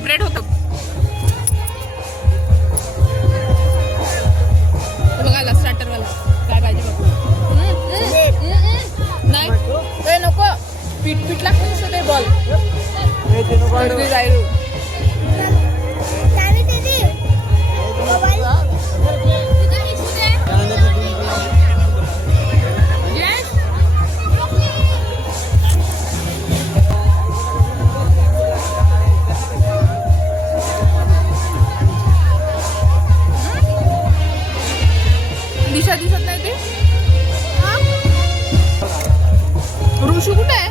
Separate होतं. बघायला स्टार्टरवाला काय पाहिजे बघ. नाही ते नको, पीठ पीठ लागतं ते बॉल जाईल. दिशा दिसत नाही ते. ऋषू कुठे आहे?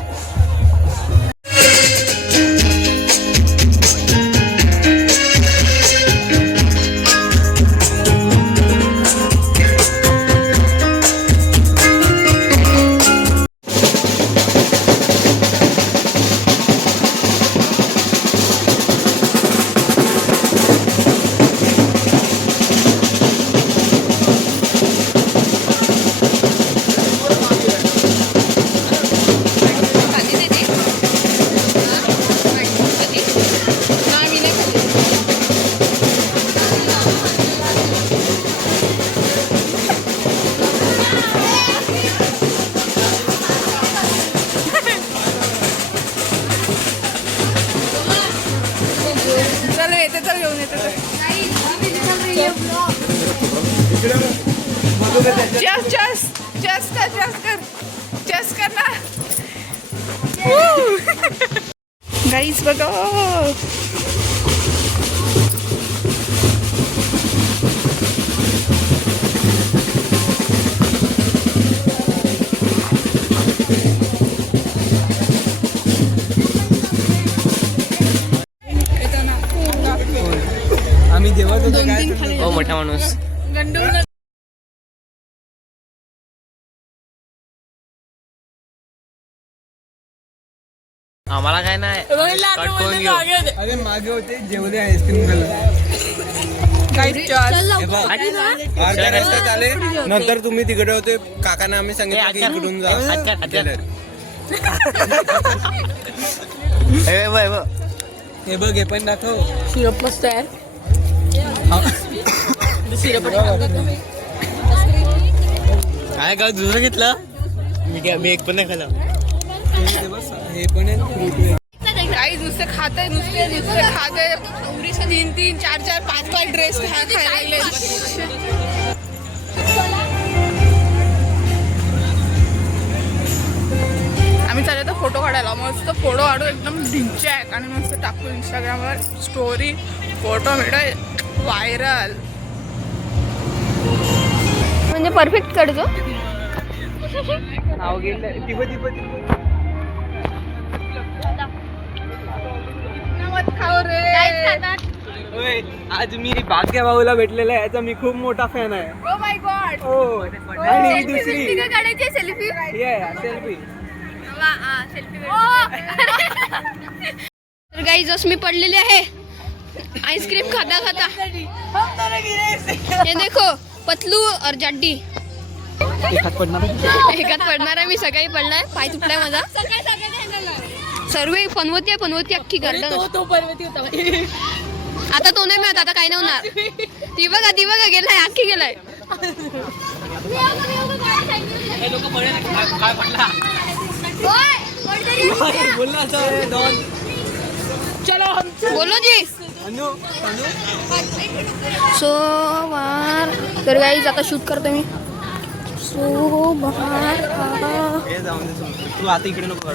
गाईस बघा आम्ही जेवत होतो काय हो मोठा माणूस. आम्हाला काय नाही. अरे मागे होते जेवले आईस्क्रीम रस्त्यात आले नंतर तुम्ही तिकडे होते. काकांना आम्ही सांगितलं की इकडून जा. हे बघ हे पण दाखव. सिरप मस्त आहे. काय गाव दुसरं घेतलं मी एक पण नाही खाल्लं. हे पण काही नुसते खाते नुसते खाते. 3-3, 4-4, 5-5 ड्रेस खायला लागले. आम्ही चाललो तर फोटो काढायला. मस्त फोटो काढू एकदम ढिंचॅक आणि मस्त टाकू इंस्टाग्रामवर स्टोरी. फोटो मिळतो व्हायरल. म्हणजे परफेक्ट काढतो. नाव गेलं आज मी भाग्य भाऊला भेटलेला आहे. याचा मी खूप मोठा फॅन आहे. Oh my God. हो आणि दुसरी काढायची सेल्फी. सेल्फी. तर गाईज मी पडलेली आहे आईस्क्रीम खाता खाता. हे देखो पतलू और जड्डी एकात पडणार आहे. मी सकाळी पडलाय, पाय तुटलाय माझा. सर्व पनवती अख्खी गार्डन. आता तो नाही मिळत. आता काही नाही होणार. ती बघा गेलाय, अख्खी गेलाय. बोलो जी. सो बार तर गाईज आता शूट करतो मी. सो बार तू आता इकडे नको.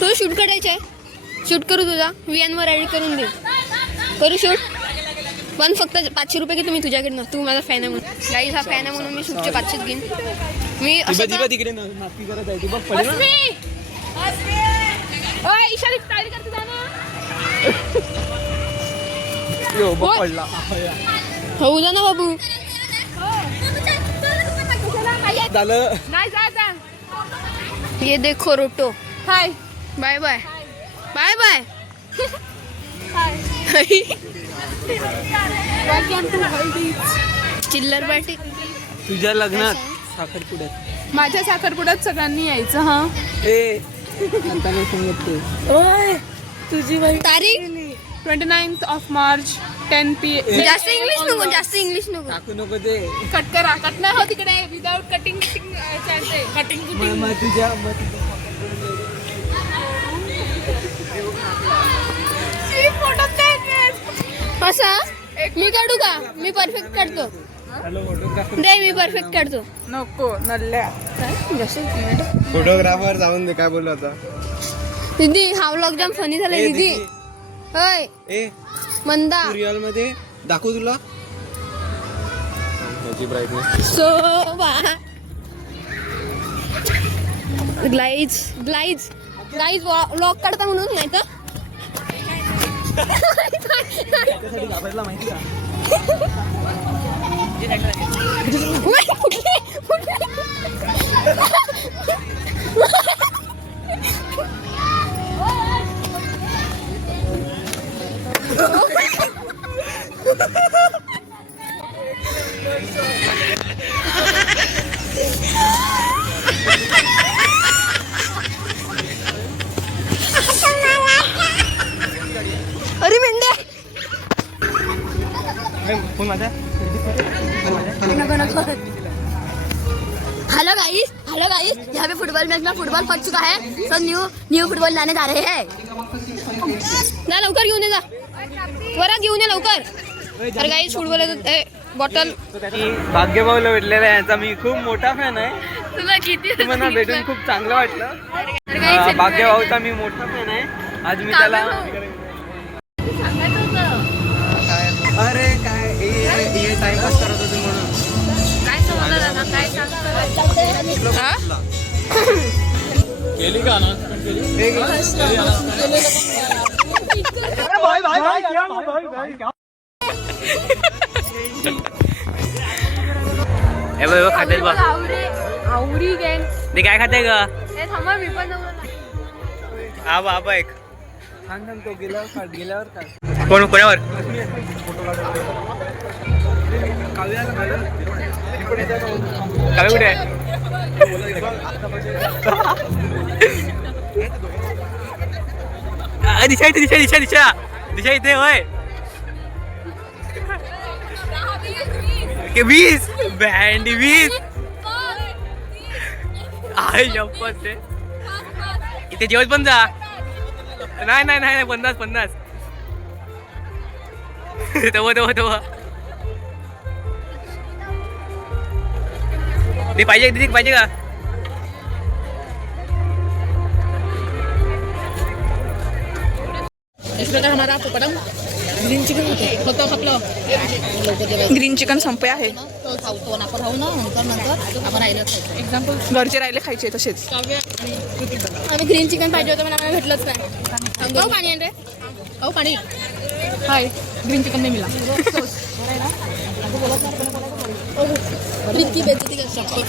तुला शूट करायचंय. शूट करू तुझा VN वर एडिट करून दे. करू शूट. पण फक्त 500 रुपये की तुम्ही तुझ्याकडनं. तू माझा फॅन आहे म्हणून. गाईज हा फॅन आहे म्हणून मी शूटचे 500 घेईन. मी असं तिकडे नापी करत आहे. तू बघ पडला. होऊ द्या ना बाबू. झालं. ये देखो रोटो. Hi bye bye bye bye. चिल्लर पार्टी. तुझ्या लग्नात साखरपुड्यात. माझ्या साखरपुड्यात सगळ्यांनी यायचं. हा ए नंतर सांगतो. तुझी बाई तारीख 29th of March 10 PM. जास्त इंग्लिश नको, जास्त इंग्लिश नको. टाकू नको ते कट करा, कट नाही हो तिकडे विदाउट कटिंग चालते. कटिंग मग तुझ्या असं मी काढू का? मी परफेक्ट काढतो. दे मी परफेक्ट काढतो. नको नल्ल्या. फोटोग्राफर जाऊन दे, काय बोललो आता. दीदी हा व्लॉग जाम फनी झालाय दीदी. होय ए मंदा रिअल मध्ये दाखवू तुला ब्राईटनेस. सो ग्लाइज ग्लाइज ग्लाइज व्लॉग काढता म्हणून नाही तर माहिती का अरे मेंढ्या फोन माझा हेलो गाइस यहाँ पे फुटबॉल मैच में फुटबॉल फट चुका है. सो न्यू फुटबॉल लाने जा रहे हैं. ना लवकर घेऊन ये जा, त्वरा घेऊन ये लवकर. तर गाइस फुटबॉल बॉटल भाग्यभाऊला भेटलेला आहे याचा मी खूप मोठा फॅन आहे. तुला किती तुम्हाला भेटून खूप चांगलं वाटलं. तर guys, भाग्यभाऊचा मी मोठा फॅन आहे. आज मी त्याला अरे काय हे टाइमपास करत होते म्हणून काय समजलं ना काय सांगतो. केली का ना खाते बघ आवरी गँग ते काय खाते ग हे थांबा मी पण आबा एक छान तो गेल्यावर काय कोण कोणावर काव्या कुठे आहे दिशा इथे दिशा दिशा दिशा दिशा इथे होय 20 बँड 20 आहे शपथ ते इथे जेवत पण जा नाही नाही नाही 50 तेव्हा ते पाहिजे दीदी पाहिजे का हमारा पकडम ग्रीन चिकन ग्रीन चिकन संपे आहे. एक्झाम्पल घरचे राहिले खायचे तसेच. आम्ही ग्रीन चिकन पाहिजे होतं पण आम्हाला भेटलंच नाही. हो पाणी रे हो पाणी हाय ग्रीन चिकन नाही मिला. इतकी बेइज्जती कर सकते.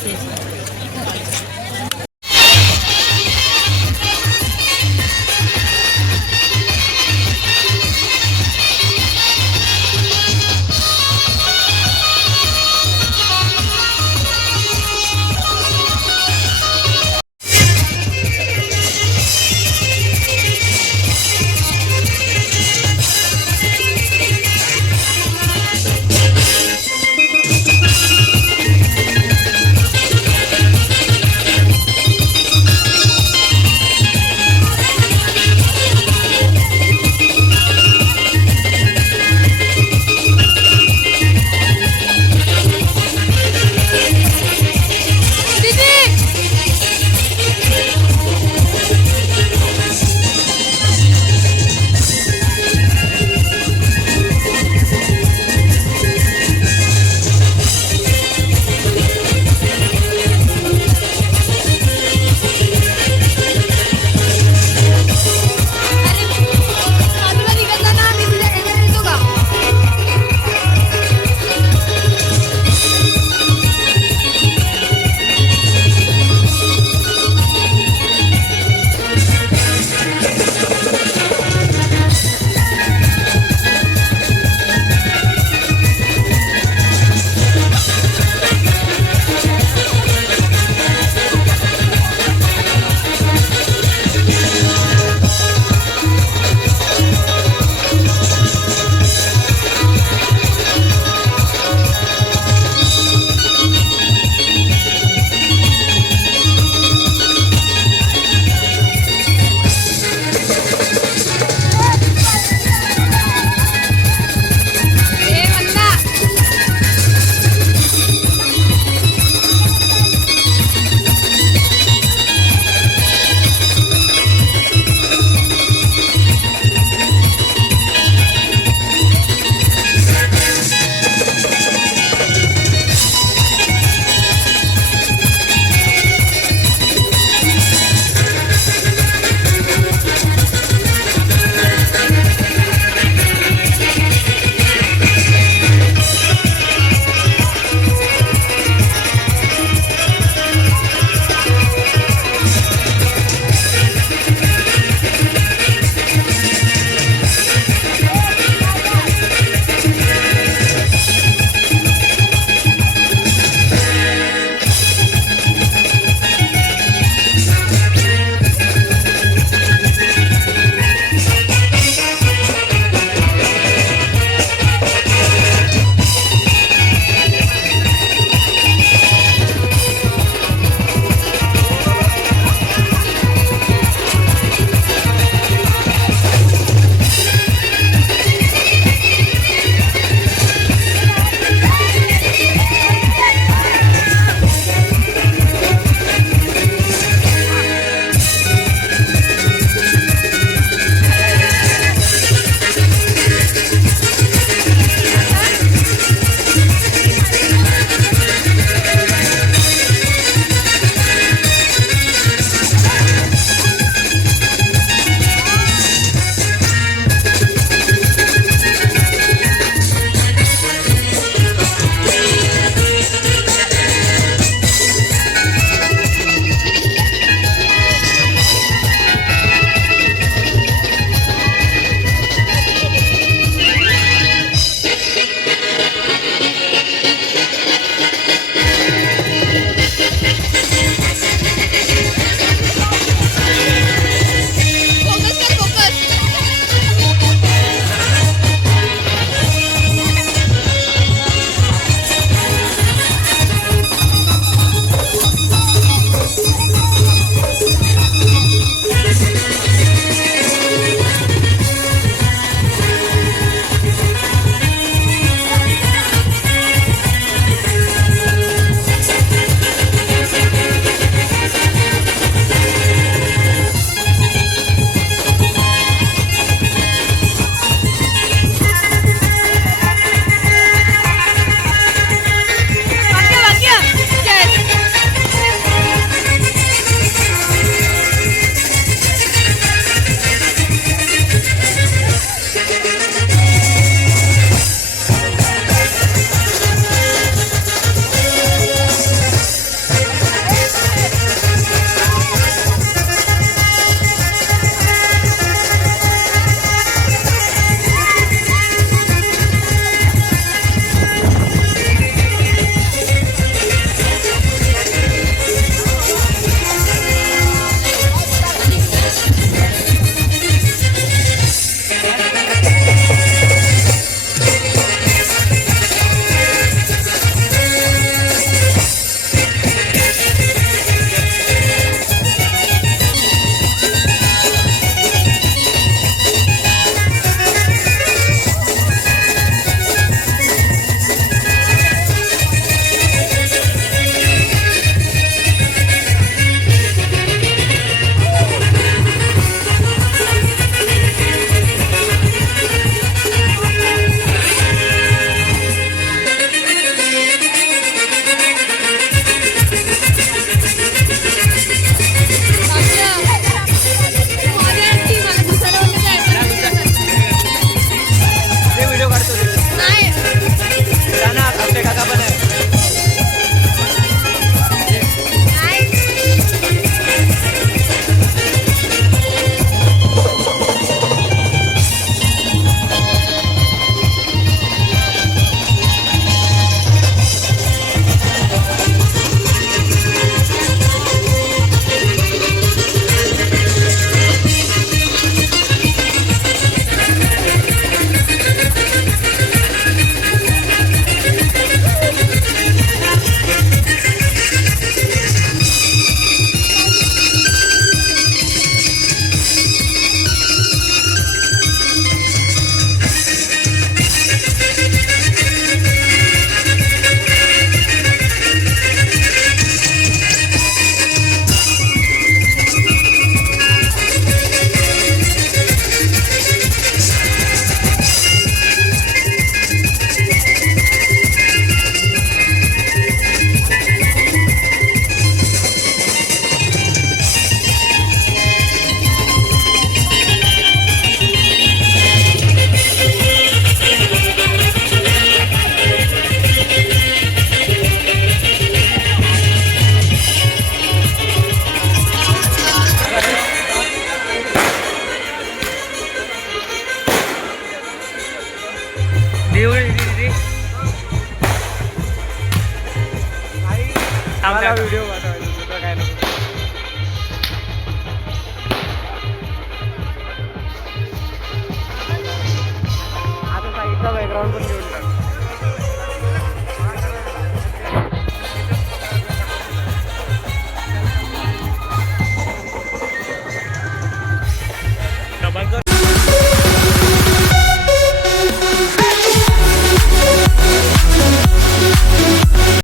बस दुसरं काय नको